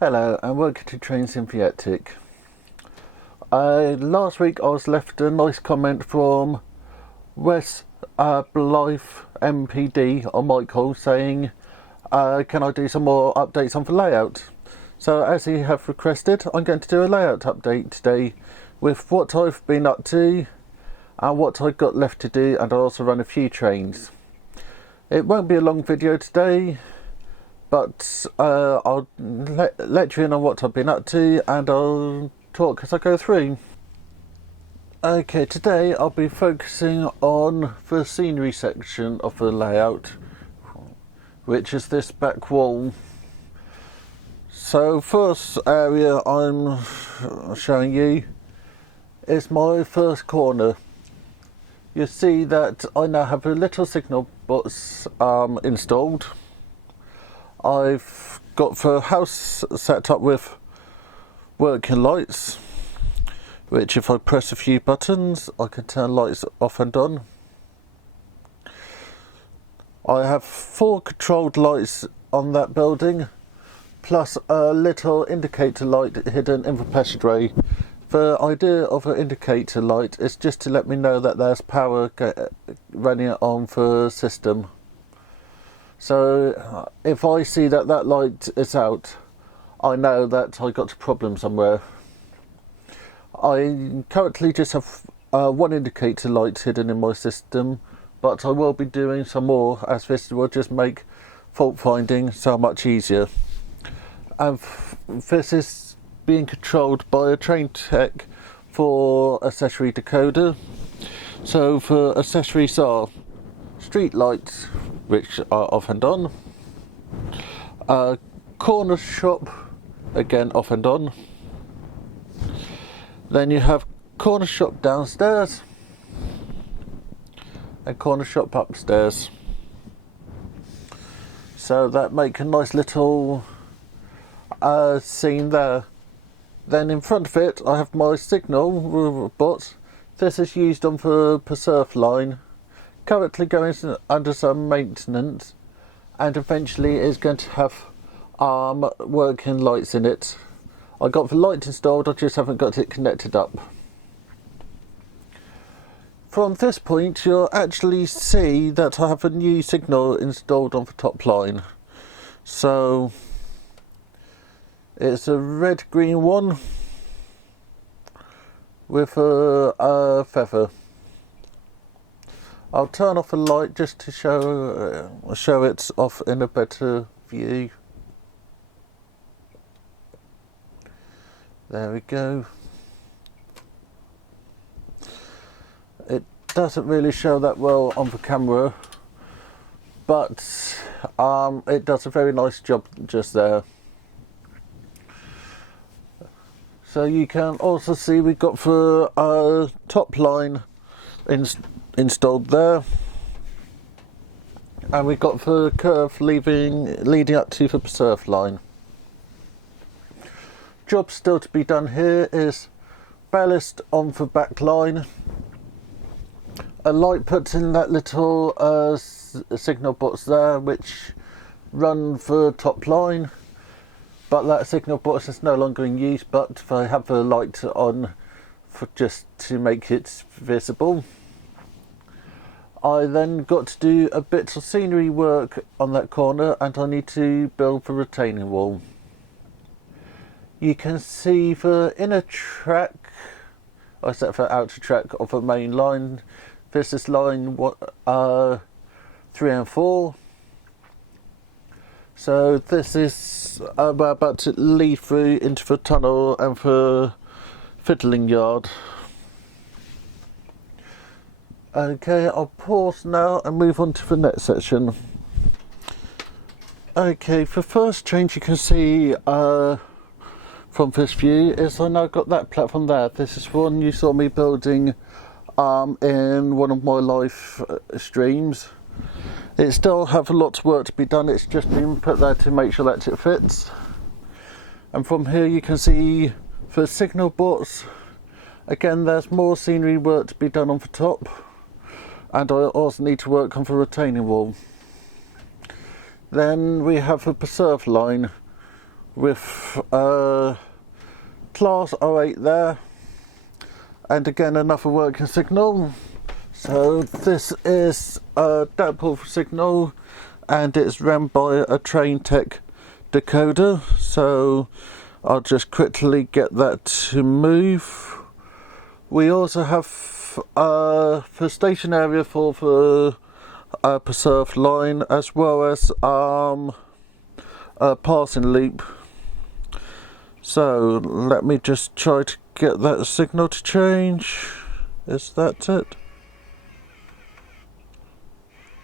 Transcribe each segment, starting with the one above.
Hello and welcome to Train Synthetic. Last week I was left a nice comment from WestBlyth MPD on Michael saying can I do some more updates on the layout. So as he have requested, I'm going to do a layout update today with what I've been up to and what I've got left to do, and I'll also run a few trains. It won't be a long video today, but I'll let you in on what I've been up to and I'll talk as I go through. Okay, today I'll be focusing on the scenery section of the layout, which is this back wall. So first area I'm showing you is my first corner. You see that I now have a little signal box installed. I've got the house set up with working lights, which if I press a few buttons I can turn lights off and on. I have 4 controlled lights on that building, plus a little indicator light hidden in the passageway. The idea of an indicator light is just to let me know that there's power running on the system. So if I see that that light is out, I know that I got a problem somewhere. I currently just have 1 indicator light hidden in my system, but I will be doing some more, as this will just make fault finding so much easier. And this is being controlled by a train tech for accessory decoder. So the accessories are street lights, which are off and on, corner shop, again off and on. Then you have corner shop downstairs and corner shop upstairs. So that make a nice little scene there. Then in front of it I have my signal box. This is used on the Preserve line, currently going under some maintenance, and eventually is going to have working lights in it. I got the light installed, I just haven't got it connected up. From this point you'll actually see that I have a new signal installed on the top line. So it's a red-green one with a feather. I'll turn off the light just to show it off in a better view. There we go. It doesn't really show that well on the camera, but it does a very nice job just there. So you can also see we've got the top line installed there, and we've got the curve leading up to the Preserve line. Job still to be done here is ballast on the back line, a light put in that little signal box there which run the top line, but that signal box is no longer in use, but I have the light on for just to make it visible. I then got to do a bit of scenery work on that corner, and I need to build the retaining wall. You can see the inner track, I set the outer track of the main line. This is line 3 and 4. So this is about to lead through into the tunnel and the fiddling yard. Okay, I'll pause now and move on to the next section. Okay, the first change you can see from this view is I now got that platform there. This is one you saw me building in one of my live streams. It still have a lot of work to be done. It's just been put there to make sure that it fits. And from here you can see the signal box. Again, there's more scenery work to be done on the top, and I also need to work on the retaining wall. Then we have the Preserve line, with class 08 there, and again another working signal. So this is a depth signal, and it's run by a Train Tech decoder. So I'll just quickly get that to move. We also have the station area for the preserved line, as well as a passing loop. So let me just try to get that signal to change. Is that it?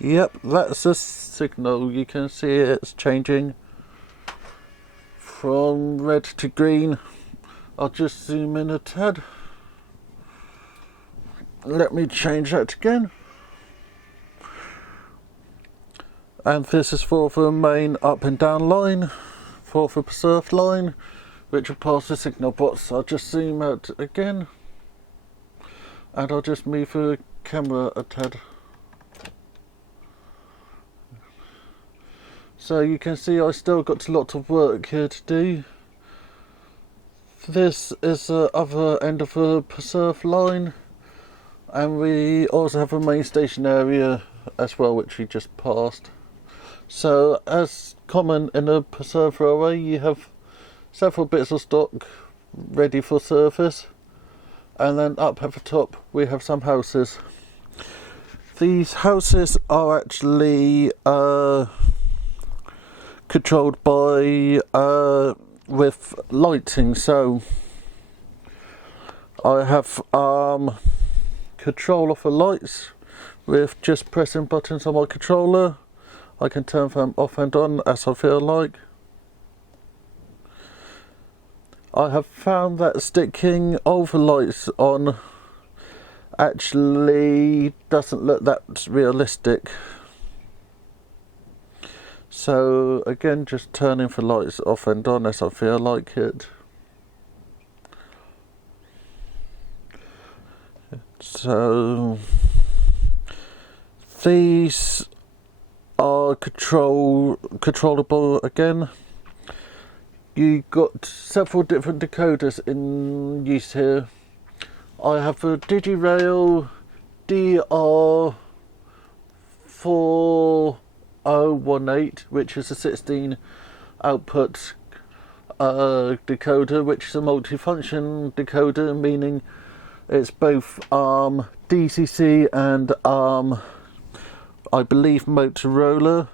Yep, that's the signal. You can see it's changing from red to green. I'll just zoom in a tad. Let me change that again. And this is for the main up and down line, for the preserved line, which will pass the signal box. I'll just zoom out again, and I'll just move the camera a tad. So you can see I still got a lot of work here to do. This is the other end of the preserved line, and we also have a main station area as well, which we just passed. So as common in a preserved railway, you have several bits of stock ready for service, and then up at the top we have some houses. These houses are actually controlled by with lighting. So I have control of the lights with just pressing buttons on my controller. I can turn them off and on as I feel like. I have found that sticking overlights on actually doesn't look that realistic. So again, just turning the lights off and on as I feel like it. So these are controllable again. You got several different decoders in use here. I have a Digirail DR4018, which is a 16 output decoder, which is a multifunction decoder, meaning it's both DCC and I believe Motorola.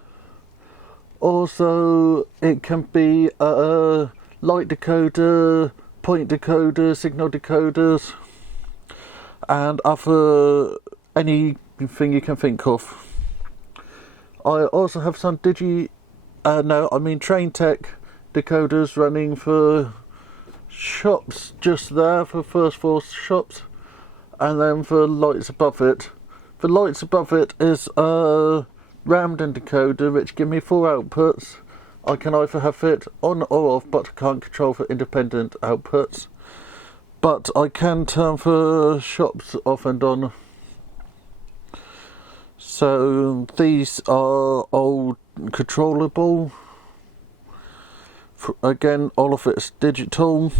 Also, it can be a light decoder, point decoder, signal decoders, and anything you can think of. I also have some Train Tech decoders running for shops just there, for first floor shops, and then for lights above it. The lights above it is a Ramden decoder, which give me 4 outputs. I can either have it on or off, but I can't control for independent outputs. But I can turn the shops off and on. So these are all controllable. Again, all of it's digital.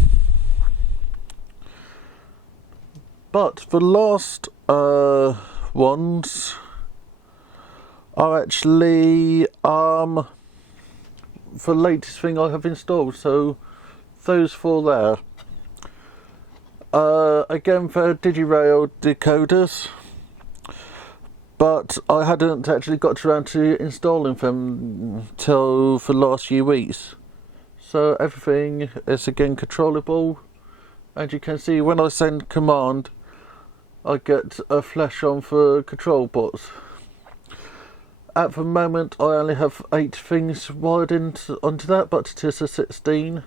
But the last ones are actually the latest thing I have installed. So those 4 there. Again, for Digirail decoders, but I hadn't actually got around to installing them till the last few weeks. So everything is again controllable, and you can see when I send command, I get a flash on for control bots. At the moment I only have 8 things wired onto that, but it is a 16.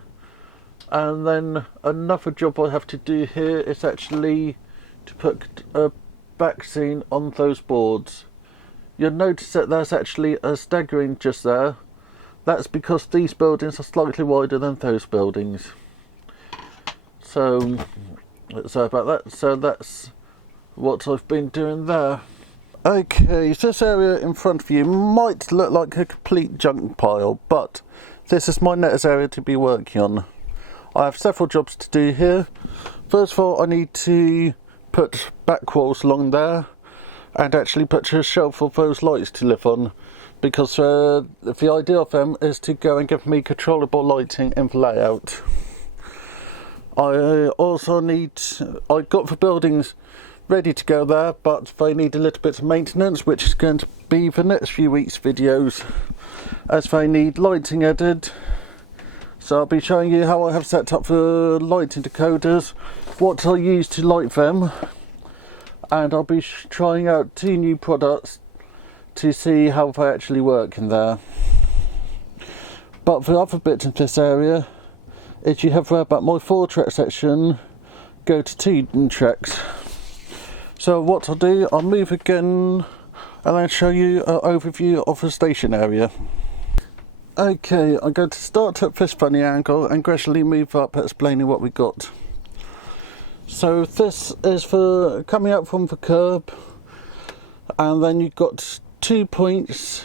And then another job I have to do here is actually to put a back scene on those boards. You'll notice that there's actually a staggering just there. That's because these buildings are slightly wider than those buildings. So, sorry about that. So that's what I've been doing there. Okay, so this area in front of you might look like a complete junk pile, but this is my netters area to be working on. I have several jobs to do here. First of all, I need to put back walls along there and actually put a shelf of those lights to live on, because the idea of them is to go and give me controllable lighting in the layout. I also I got the buildings ready to go there, but they need a little bit of maintenance, which is going to be the next few weeks' videos, as they need lighting added. So I'll be showing you how I have set up the lighting decoders, what I use to light them, and I'll be trying out 2 new products to see how they actually work in there. But the other bit in this area is you have read about my 4-track section go to 2 tracks. So what I'll do, I'll move again and then show you an overview of the station area. Okay, I'm going to start at this funny angle and gradually move up explaining what we got. So this is for coming up from the curb, and then you've got 2 points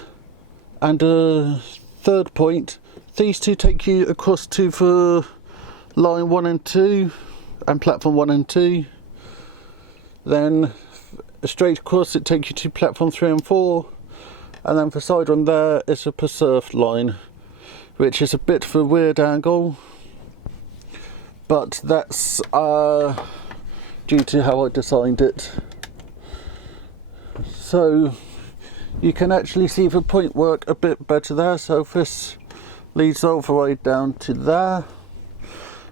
and a 3rd point. These 2 take you across to the line 1 and 2 and platform 1 and 2. Then straight across it takes you to platform 3 and 4. And then the side one there is a preserved line, which is a bit of a weird angle, but that's due to how I designed it. So you can actually see the point work a bit better there. So this leads all the way down to there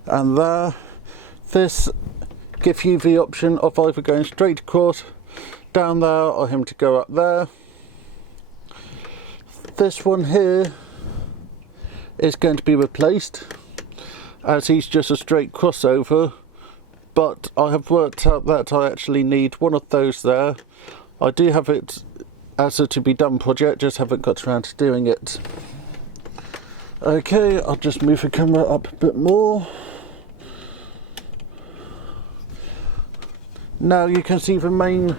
and there. This gives you the option of either going straight across down there or him to go up there. This one here is going to be replaced, as he's just a straight crossover, but I have worked out that I actually need one of those there. I do have it as a to be done project, just haven't got around to doing it. Okay, I'll just move the camera up a bit more. Now you can see the main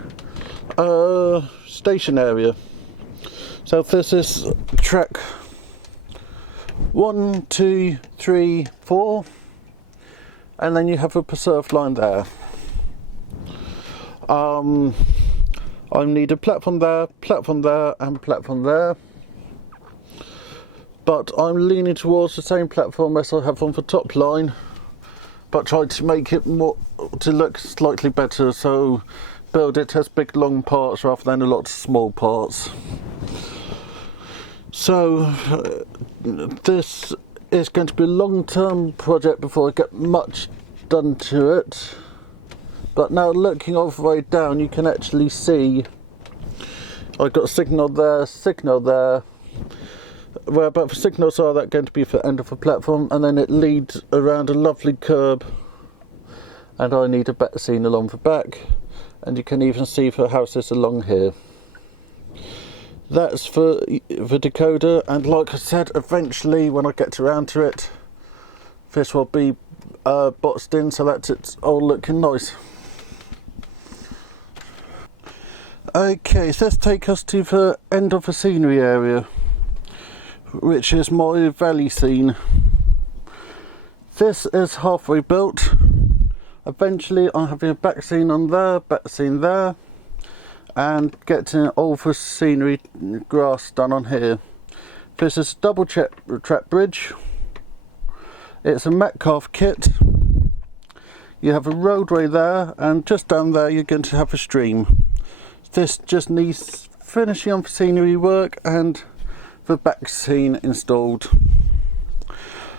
station area. So this is track 1, 2, 3, 4, and then you have a preserved line there. I need a platform there, and platform there. But I'm leaning towards the same platform as I have on the top line, but try to make it more to look slightly better, so build it as big long parts rather than a lot of small parts. So this is going to be a long-term project before I get much done to it. But now looking all the way down, you can actually see I've got a signal there. Where about the signals are that going to be for the end of the platform, and then it leads around a lovely curb, and I need a better scene along the back, and you can even see the houses along here. That's for the decoder, and like I said, eventually when I get around to it, this will be boxed in so that it's all looking nice. Okay, so let's take us to the end of the scenery area, which is my valley scene. This is halfway built. Eventually I'm having a back scene on there, back scene there, and getting all the scenery grass done on here. This is a double track bridge. It's a Metcalf kit. You have a roadway there, and just down there you're going to have a stream. This just needs finishing on the scenery work and the back scene installed.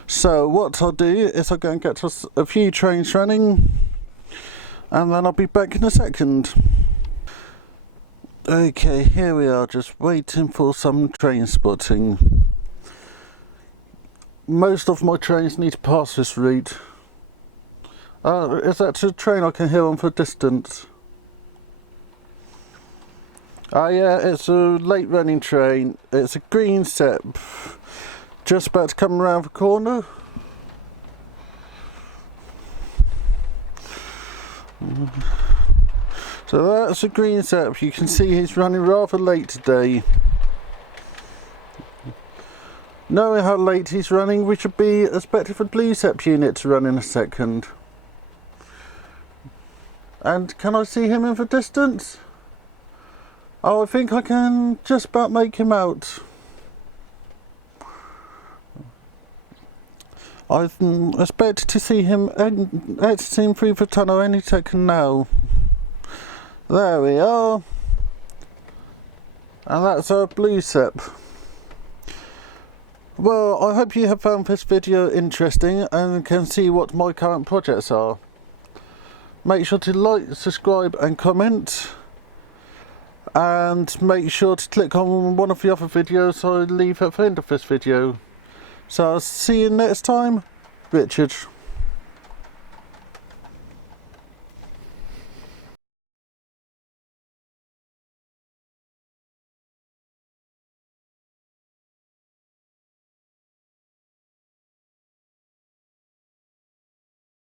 So what I'll do is I'll go and get us a few trains running, and then I'll be back in a second. Okay, here we are, just waiting for some train spotting. Most of my trains need to pass this route. Is that a train I can hear on the distance? Yeah, it's a late running train. It's a green set, just about to come around the corner. So that's a green set. You can see he's running rather late today. Knowing how late he's running, we should be expecting the BlythMPD unit to run in a second. And can I see him in the distance? Oh, I think I can just about make him out. I expect to see him exiting through the tunnel any second now. There we are. And that's our BlythMPD. Well, I hope you have found this video interesting and can see what my current projects are. Make sure to like, subscribe and comment. And make sure to click on one of the other videos I leave at the end of this video. So I'll see you next time. Richard.